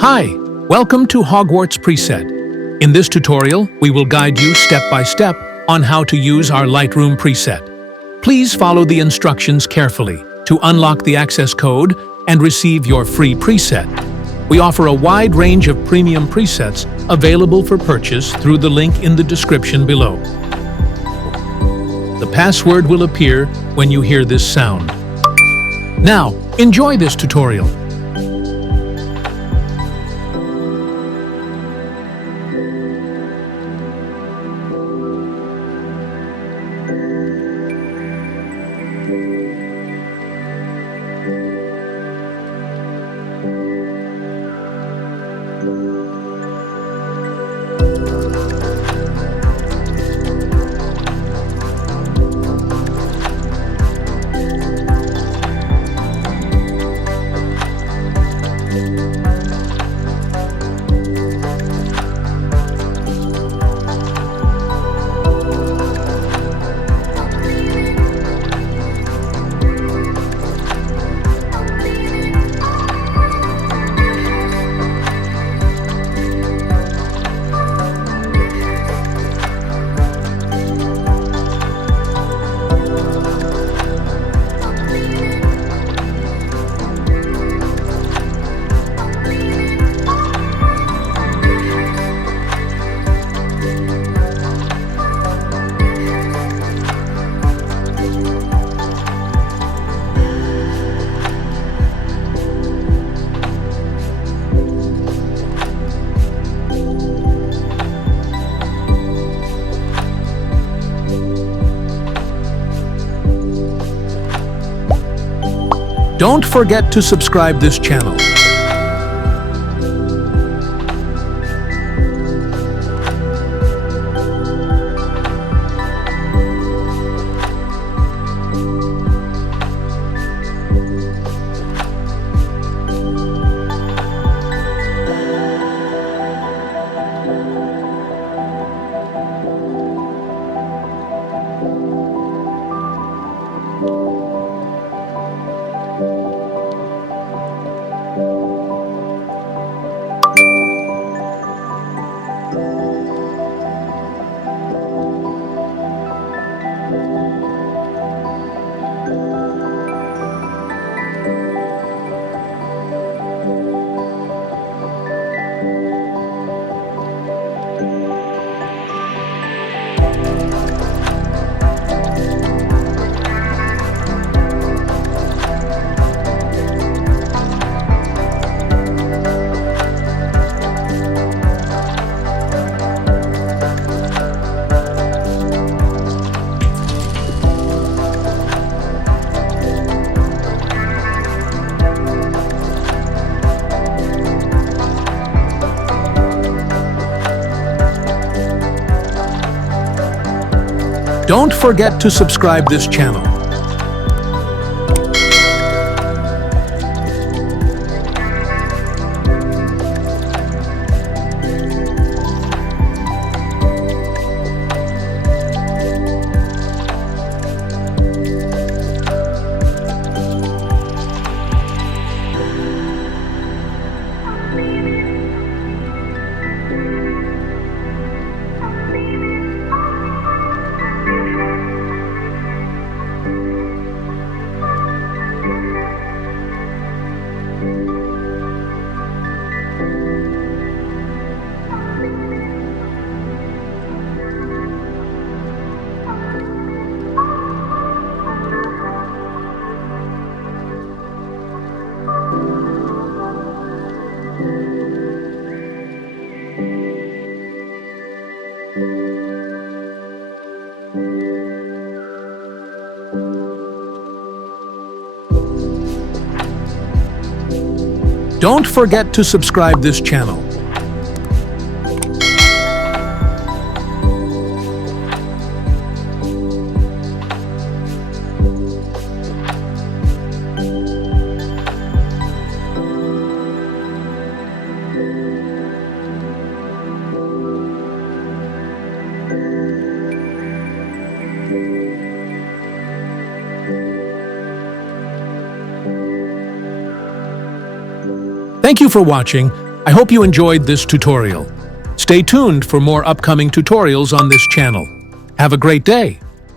Hi, welcome to 𝗬𝗢𝗡. In this tutorial, we will guide you step by step on how to use our Lightroom preset. Please follow the instructions carefully to unlock the access code and receive your free preset. We offer a wide range of premium presets available for purchase through the link in the description below. The password will appear when you hear this sound. Now, enjoy this tutorial. Don't forget to subscribe this channel. Don't forget to subscribe this channel. Don't forget to subscribe this channel. Thank you for watching. I hope you enjoyed this tutorial. Stay tuned for more upcoming tutorials on this channel. Have a great day!